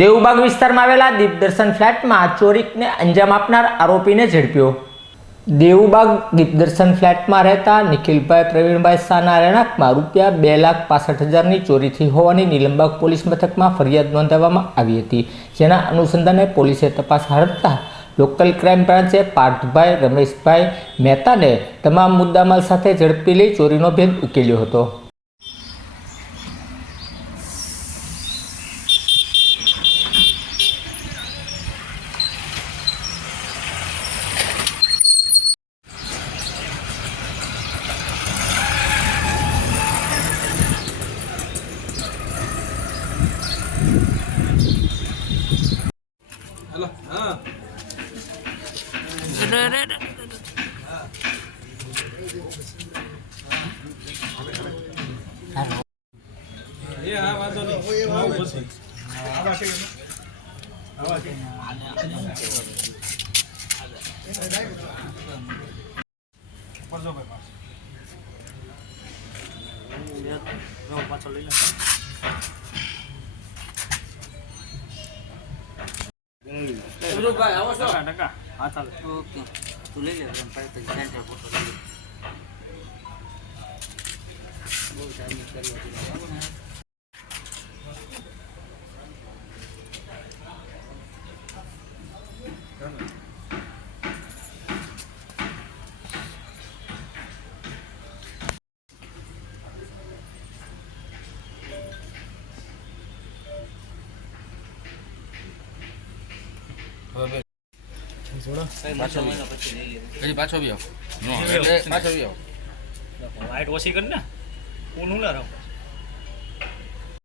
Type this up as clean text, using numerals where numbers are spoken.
દેવુબાગ વિસ્તારમાં આવેલા દીપદર્શન ફ્લેટમાં ચોરીને અંજામ આપનાર આરોપીને ઝડપ્યો। દેવુબાગ દીપદર્શન ફ્લેટમાં રહેતા નિખિલભાઈ પ્રવીણભાઈ શાહના રહેણાંકમાં ₹2,65,000ની ચોરી થઈ હોવાની નીલમબાગ પોલીસ મથકમાં ફરિયાદ નોંધાવવામાં આવી હતી, જેના અનુસંધાને પોલીસે તપાસ હાથ ધરતા લોકલ ક્રાઇમ બ્રાન્ચે પાર્થભાઈ રમેશભાઈ મહેતાને તમામ મુદ્દામાલ સાથે ઝડપી લઈ ચોરીનો ભેદ ઉકેલ્યો હતો। हेलो हाँ ये हाँ वांधो नहीं हाँ बस आवाज है आवाज ऊपर जो भाई पास मैं पास चल लेना ભાઈ આવો છો ટકા હા ચાલે ઓકે તું લઈ લે પછી સેન્ટર ફોટો લઈ લે બહુ ટાઈમ કરવા પાછો બી આવો લાઈટ ઓછી કરી ને હું નું લા રહું